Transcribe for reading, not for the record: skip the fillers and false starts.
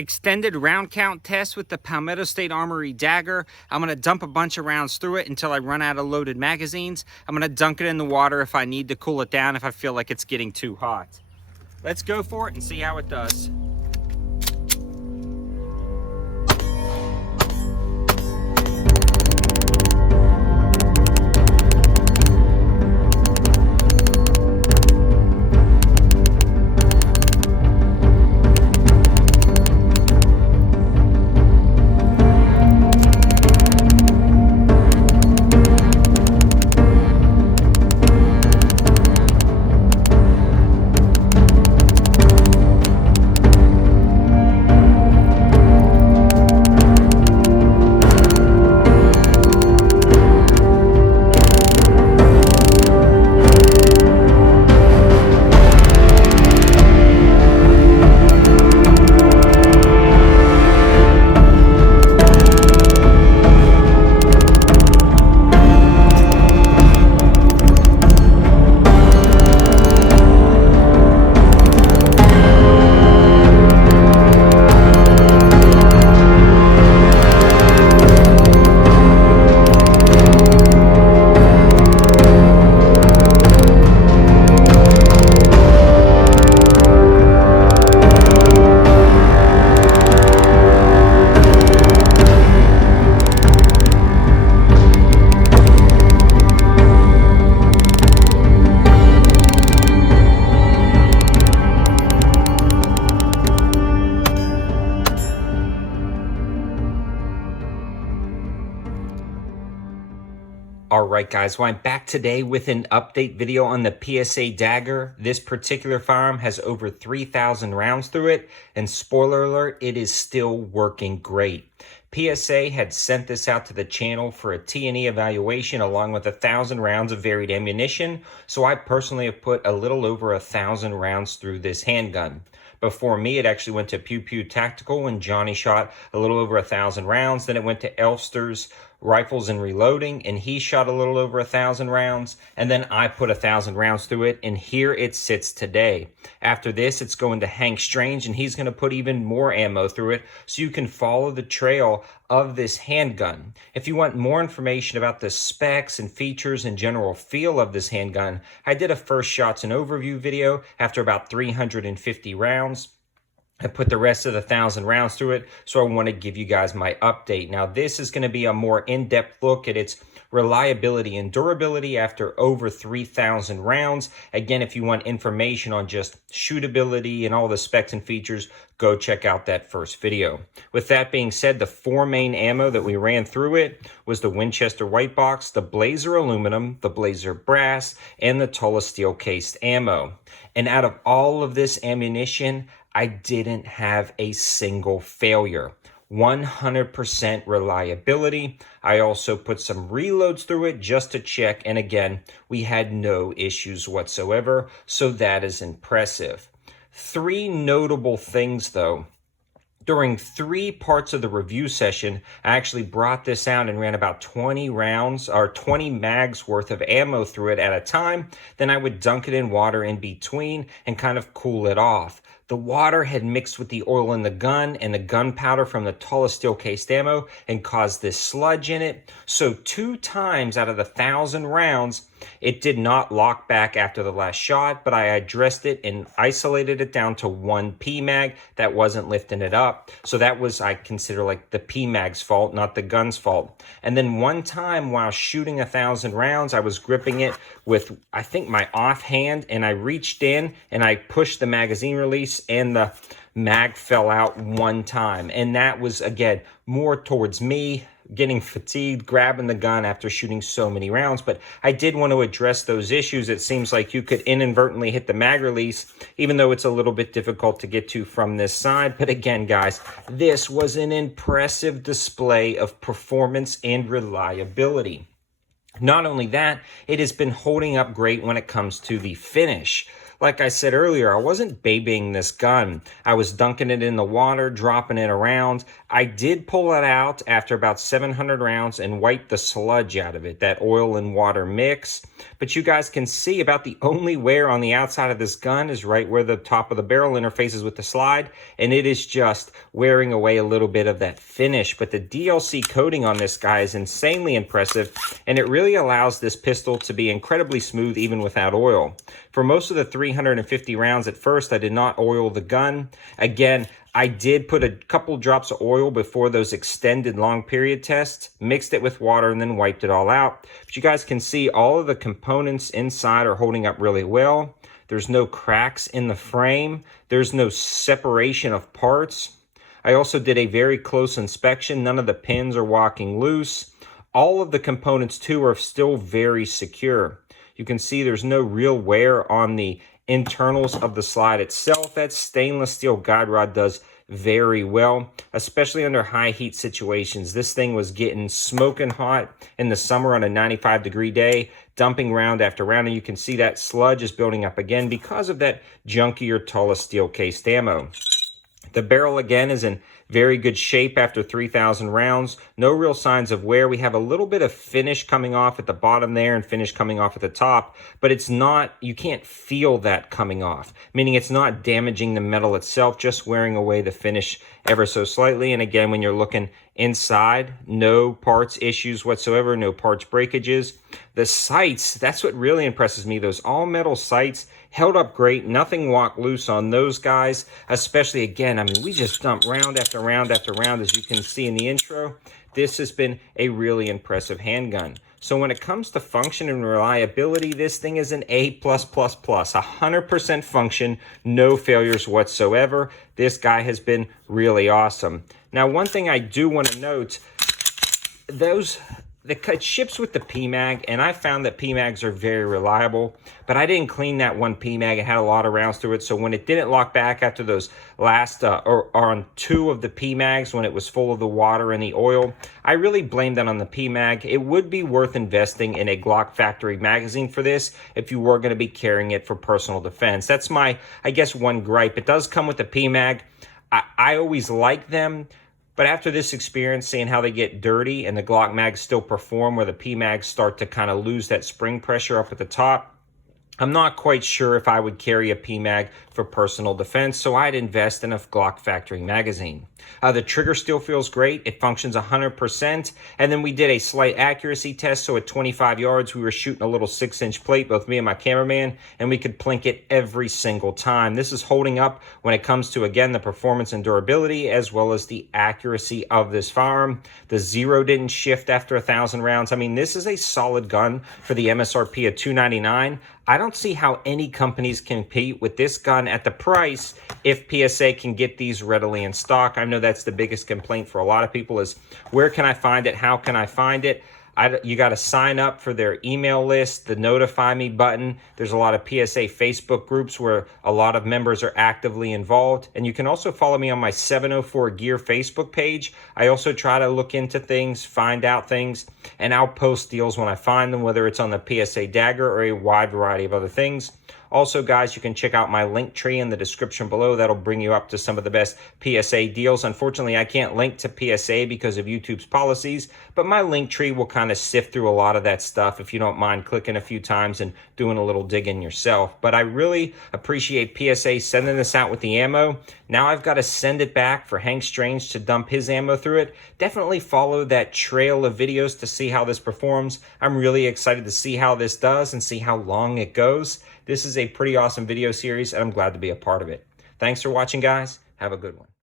extended round count test with the Palmetto State Armory Dagger. I'm going to dump a bunch of rounds through it until I run out of loaded magazines. I'm going to dunk it in the water if I need to cool it down, if I feel like it's getting too hot. Let's go for it and see how it does. Alright guys, well I'm back today with an update video on the PSA Dagger. This particular firearm has over 3,000 rounds through it, and spoiler alert, it is still working great. PSA had sent this out to the channel for a T&E evaluation along with 1,000 rounds of varied ammunition, so I personally have put a little over 1,000 rounds through this handgun. Before me, it actually went to Pew Pew Tactical when Johnny shot a little over 1,000 rounds. Then it went to Elster's Rifles and Reloading, and he shot a little over 1,000 rounds. And then I put 1,000 rounds through it, and here it sits today. After this, it's going to Hank Strange, and he's going to put even more ammo through it, so you can follow the trail of this handgun. If you want more information about the specs and features and general feel of this handgun, I did a first shots and overview video after about 350 rounds. I put the rest of the 1,000 rounds through it, so I want to give you guys my update. Now, this is going to be a more in-depth look at its reliability and durability after over 3,000 rounds. Again, if you want information on just shootability and all the specs and features, go check out that first video. With that being said, the four main ammo that we ran through it was the Winchester White Box, the Blazer Aluminum, the Blazer Brass, and the Tula Steel Cased ammo. And out of all of this ammunition, I didn't have a single failure. 100% reliability. I also put some reloads through it just to check, and again, we had no issues whatsoever, so that is impressive. Three notable things though. During 3 parts of the review session, I actually brought this out and ran about 20 rounds or 20 mags worth of ammo through it at a time. Then I would dunk it in water in between and kind of cool it off. The water had mixed with the oil in the gun and the gunpowder from the Tula Steel Cased ammo and caused this sludge in it. So 2 times out of the 1,000 rounds, it did not lock back after the last shot, but I addressed it and isolated it down to 1 PMAG that wasn't lifting it up. So that was, I consider, like the PMAG's fault, not the gun's fault. And then one time while shooting 1,000 rounds, I was gripping it with, I think, my offhand, and I reached in and I pushed the magazine release and the mag fell out one time. And that was, again, more towards me getting fatigued, grabbing the gun after shooting so many rounds. But I did want to address those issues. It seems like you could inadvertently hit the mag release, even though it's a little bit difficult to get to from this side. But again, guys, this was an impressive display of performance and reliability. Not only that, it has been holding up great when it comes to the finish. like I said earlier, I wasn't babying this gun. I was dunking it in the water, dropping it around. I did pull it out after about 700 rounds and wipe the sludge out of it, that oil and water mix. But you guys can see about the only wear on the outside of this gun is right where the top of the barrel interfaces with the slide, and it is just wearing away a little bit of that finish. But the DLC coating on this guy is insanely impressive, and it really allows this pistol to be incredibly smooth even without oil. For most of the 350 rounds at first, I did not oil the gun. Again, I did put a couple drops of oil before those extended long period tests, mixed it with water, and then wiped it all out. But you guys can see all of the components inside are holding up really well. There's no cracks in the frame. There's no separation of parts. I also did a very close inspection. None of the pins are walking loose. All of the components too are still very secure. You can see there's no real wear on the internals of the slide itself. That stainless steel guide rod does very well, especially under high heat situations. This thing was getting smoking hot in the summer on a 95-degree day, dumping round after round, and you can see that sludge is building up again because of that junkier Tulla steel cased ammo. The barrel again is in very good shape after 3,000 rounds. No real signs of wear. We have a little bit of finish coming off at the bottom there and finish coming off at the top, but it's not, you can't feel that coming off, meaning it's not damaging the metal itself, just wearing away the finish ever so slightly. And again, when you're looking inside, no parts issues whatsoever, no parts breakages. The sights, that's what really impresses me. Those all metal sights held up great. Nothing walked loose on those guys, especially again, I mean, we just dumped round after round after round, as you can see in the intro. This has been a really impressive handgun. So when it comes to function and reliability, this thing is an A+++, 100% function, no failures whatsoever. This guy has been really awesome. Now, one thing I do want to note, it ships with the PMag, and I found that PMags are very reliable, but I didn't clean that one PMag. It had a lot of rounds through it, so when it didn't lock back after those last, or on 2 of the PMags when it was full of the water and the oil, I really blamed that on the PMag. It would be worth investing in a Glock factory magazine for this if you were going to be carrying it for personal defense. That's my, I guess, one gripe. It does come with the PMag. I always like them, but after this experience, seeing how they get dirty and the Glock mags still perform where the PMags start to kind of lose that spring pressure up at the top, I'm not quite sure if I would carry a PMag for personal defense, so I'd invest in a Glock factory magazine. The trigger still feels great. It functions 100%. And then we did a slight accuracy test. So at 25 yards, we were shooting a little 6-inch plate, both me and my cameraman, and we could plink it every single time. This is holding up when it comes to, again, the performance and durability, as well as the accuracy of this firearm. The zero didn't shift after 1,000 rounds. I mean, this is a solid gun for the MSRP of $299. I don't see how any companies compete with this gun at the price if PSA can get these readily in stock. I know that's the biggest complaint for a lot of people is, where can I find it? How can I find it? You got to sign up for their email list, the notify me button. There's a lot of PSA Facebook groups where a lot of members are actively involved. And you can also follow me on my 704 Gear Facebook page. I also try to look into things, find out things, and I'll post deals when I find them, whether it's on the PSA Dagger or a wide variety of other things. Also, guys, you can check out my link tree in the description below. That'll bring you up to some of the best PSA deals. Unfortunately, I can't link to PSA because of YouTube's policies, but my link tree will kind of sift through a lot of that stuff if you don't mind clicking a few times and doing a little digging yourself. But I really appreciate PSA sending this out with the ammo. Now I've got to send it back for Hank Strange to dump his ammo through it. Definitely follow that trail of videos to see how this performs. I'm really excited to see how this does and see how long it goes. This is a pretty awesome video series, and I'm glad to be a part of it. Thanks for watching, guys. Have a good one.